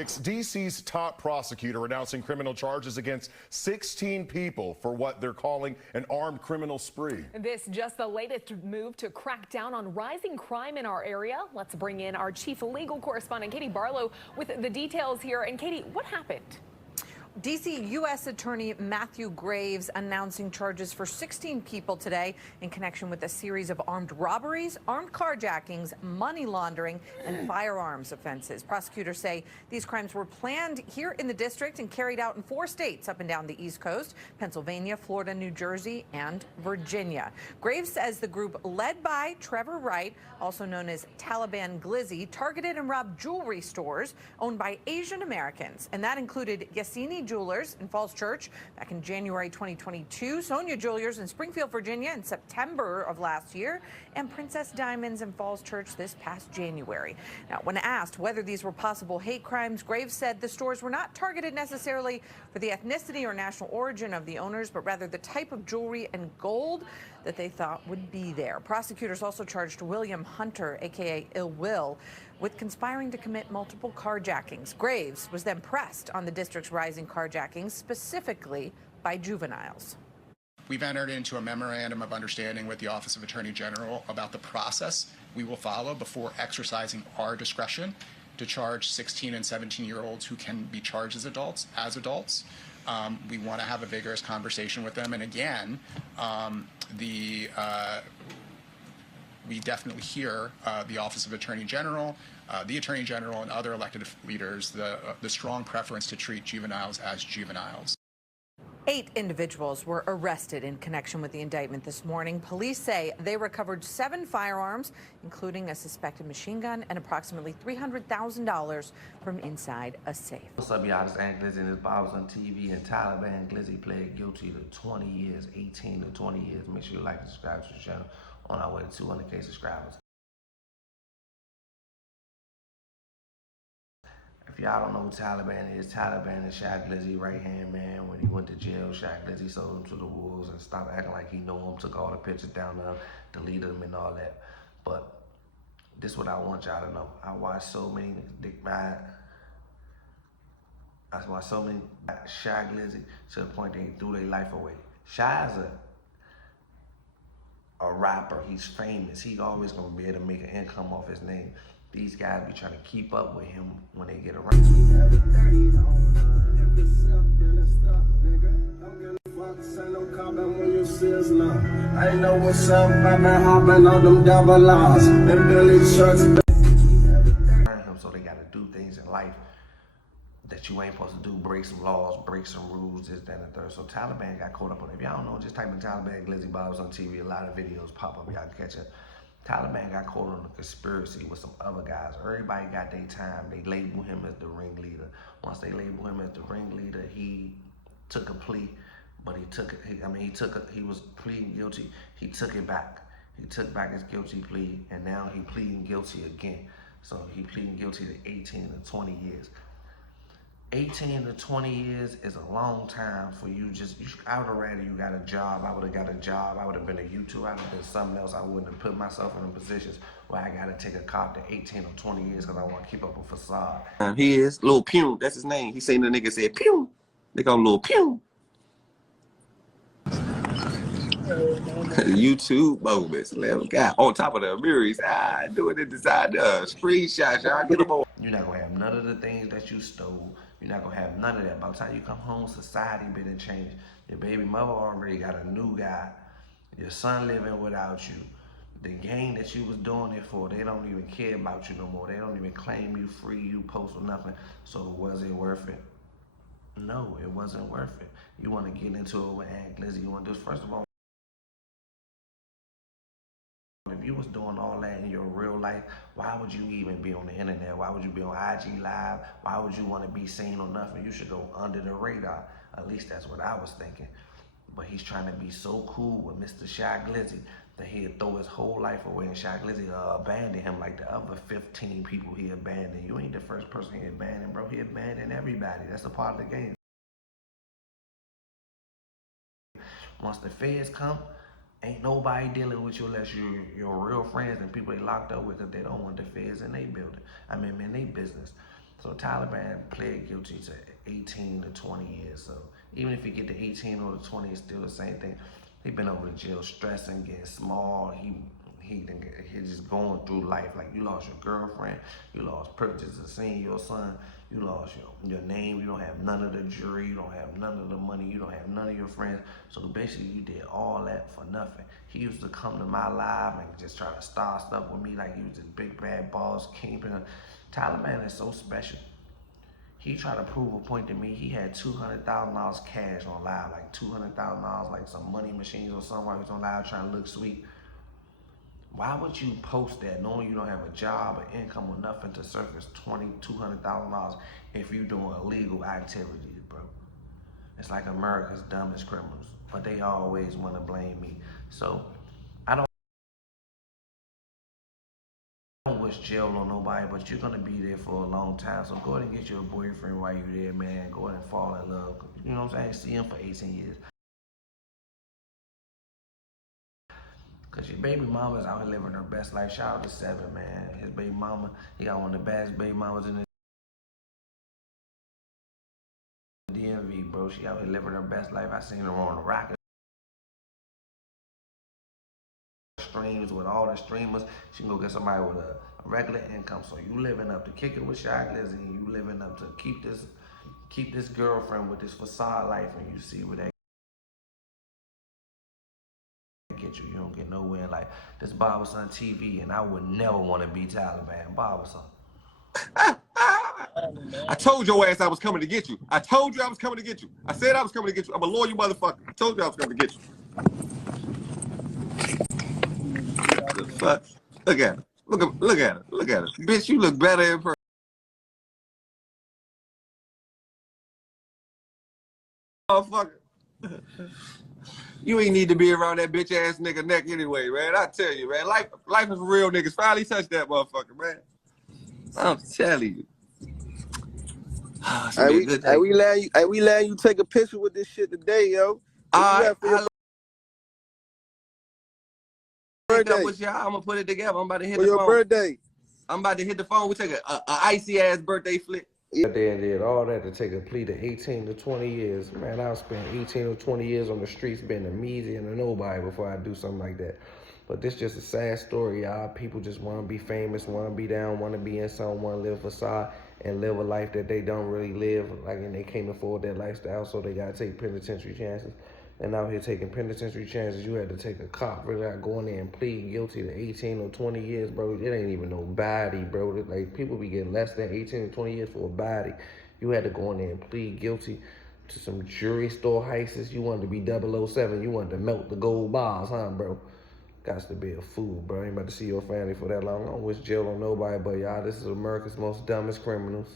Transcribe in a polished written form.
6, D.C.'s top prosecutor announcing criminal charges against 16 people for what they're calling an armed criminal spree. This just the latest move to crack down on rising crime in our area. Let's bring in our chief legal correspondent, Katie Barlow, with the details here. And Katie, what happened? D.C. U.S. Attorney Matthew Graves announcing charges for 16 people today in connection with a series of armed robberies, armed carjackings, money laundering, and firearms offenses. Prosecutors say these crimes were planned here in the district and carried out in 4 states up and down the East Coast: Pennsylvania, Florida, New Jersey, and Virginia. Graves says the group led by Trevor Wright, also known as Taliban Glizzy, targeted and robbed jewelry stores owned by Asian Americans, and that included Yassini Jewelers in Falls Church back in January 2022, Sonia Jewelers in Springfield, Virginia in September of last year, and Princess Diamonds in Falls Church this past January. Now, when asked whether these were possible hate crimes, Graves said the stores were not targeted necessarily for the ethnicity or national origin of the owners, but rather the type of jewelry and gold that they thought would be there. Prosecutors also charged William Hunter, aka Ill Will, with conspiring to commit multiple carjackings. Graves was then pressed on the district's rising carjackings, specifically by juveniles. We've entered into a memorandum of understanding with the Office of Attorney General about the process we will follow before exercising our discretion to charge 16 and 17-year-olds who can be charged as adults. We want to have a vigorous conversation with them. And again, we definitely hear the Office of Attorney General, the Attorney General, and other elected leaders the strong preference to treat juveniles as juveniles. 8 individuals were arrested in connection with the indictment this morning. Police say they recovered 7 firearms, including a suspected machine gun and approximately $300,000 from inside a safe. What's up, y'all? This is Glizzy and this Bob's on TV, and Taliban Glizzy pled guilty to 20 years, 18 to 20 years. Make sure you like and subscribe to the channel. On our way to 200K subscribers. If y'all don't know who Taliban is Shaq Glizzy right-hand man. When he went to jail, Shaq Glizzy sold him to the wolves and stopped acting like he knew him, took all the pictures down there, deleted them and all that. But this is what I want y'all to know. I watched so many dick bad. I watched so many Shaq Glizzy to the point they threw their life away. Shaq's a rapper, he's famous. He's always gonna be able to make an income off his name. These guys be trying to keep up with him when they get around. I know what's up, I've been hopping on them double R's and Billy shirts. So they gotta do things in life that you ain't supposed to do, break some laws, break some rules, this, that, and the third. So Taliban got caught up on it. If y'all don't know, just type in Taliban Glizzy Bob's on TV. A lot of videos pop up, y'all can catch it. Taliban got caught on a conspiracy with some other guys. Everybody got their time. They labeled him as the ringleader. Once they labeled him as the ringleader, he took a plea, but he was pleading guilty. He took it back. He took back his guilty plea, and now he pleading guilty again. So he pleading guilty to 18 to 20 years. 18 to 20 years is a long time for you. I would have rather you got a job. I would have got a job. I would have been a YouTuber. I would have been something else. I wouldn't have put myself in positions where I got to take a cop to 18 or 20 years because I want to keep up a facade. He is Lil Pew. That's his name. He seen the nigga said Pew. They call him Lil Pew. YouTube moments. Little guy on top of the mirrors. Doing it inside the screenshot. Y'all get them on. You're not gonna have none of the things that you stole. You're not gonna have none of that. By the time you come home, society been changed. Your baby mother already got a new guy. Your son living without you. The game that you was doing it for, they don't even care about you no more. They don't even claim you free, you post or nothing. So was it worth it? No, it wasn't worth it. You wanna get into it with Aunt Glizzy, you wanna do this. First of all, if you was doing all that in your real life, why would you even be on the internet? Why would you be on IG Live? Why would you want to be seen or nothing? You should go under the radar. At least that's what I was thinking. But he's trying to be so cool with Mr. Shaq Glizzy that he'd throw his whole life away, and Shaq Glizzy abandoned him like the other 15 people he abandoned. You ain't the first person he abandoned, bro. He abandoned everybody. That's a part of the game. Once the feds come, ain't nobody dealing with you unless you're your real friends and people they locked up with, because they don't want the feds in their building. In their business. So Taliban pled guilty to 18 to 20 years. So even if you get to 18 or to 20, it's still the same thing. He been over to jail stressing, getting small. He's just going through life. Like, you lost your girlfriend, you lost privileges of seeing your son, you lost your name, you don't have none of the jury, you don't have none of the money, you don't have none of your friends. So basically you did all that for nothing. He used to come to my live and just try to start stuff with me like he was this big bad boss kingpin. Taliban is so special. He tried to prove a point to me. He had $200,000 cash on live, like $200,000, like some money machines or something. While he was on live trying to look sweet. Why would you post that knowing you don't have a job or income or nothing to surface $200,000 if you're doing illegal activities, bro? It's like America's dumbest criminals, but they always want to blame me. So I don't wish jail on nobody, but you're gonna be there for a long time. So go ahead and get you a boyfriend while you're there, man. Go ahead and fall in love. You know what I'm saying? See him for 18 years. Cause your baby mama's out here living her best life. Shout out to Seven, man. His baby mama, he got one of the best baby mamas in the DMV, bro. She out here living her best life. I seen her on the rocket streams with all the streamers. She can go get somebody with a regular income. So you living up to kick it with Shy Glizzy, and you living up to keep this girlfriend with this facade life, and you see where that get you. You don't get nowhere in life. This Barberson TV, and I would never want to be Taliban. Barberson. I told your ass I was coming to get you. I told you I was coming to get you. I said I was coming to get you. I'm a loyal motherfucker. I told you I was coming to get you. The fuck? Look at her. Look at her. Look at her. Bitch, you look better in person. Motherfucker. You ain't need to be around that bitch ass nigga neck anyway, man. I tell you, man. Life is for real niggas. Finally touch that motherfucker, man. I'm telling you. Hey, we letting you take a picture with this shit today, yo. All right, Where you at for your I'm birthday? with y'all. I'm gonna put it together. I'm about to hit For the your phone. birthday. I'm about to hit the phone. We take a icy ass birthday flick. They did all that to take a plea to 18 to 20 years. Man, I'll spend 18 or 20 years on the streets being a measy and a nobody before I do something like that. But this just a sad story, y'all. People just want to be famous, want to be down, want to be in something, want to live a facade and live a life that they don't really live. Like, and they can't afford that lifestyle, so they got to take penitentiary chances. And out here taking penitentiary chances, you had to take a cop, really got going there and plead guilty to 18 or 20 years, bro. It ain't even no body, bro. Like, people be getting less than 18 or 20 years for a body. You had to go in there and plead guilty to some jewelry store heists. You wanted to be 007. You wanted to melt the gold bars, huh, bro? Got to be a fool, bro. Ain't about to see your family for that long. I don't wish jail on nobody, but y'all, this is America's most dumbest criminals.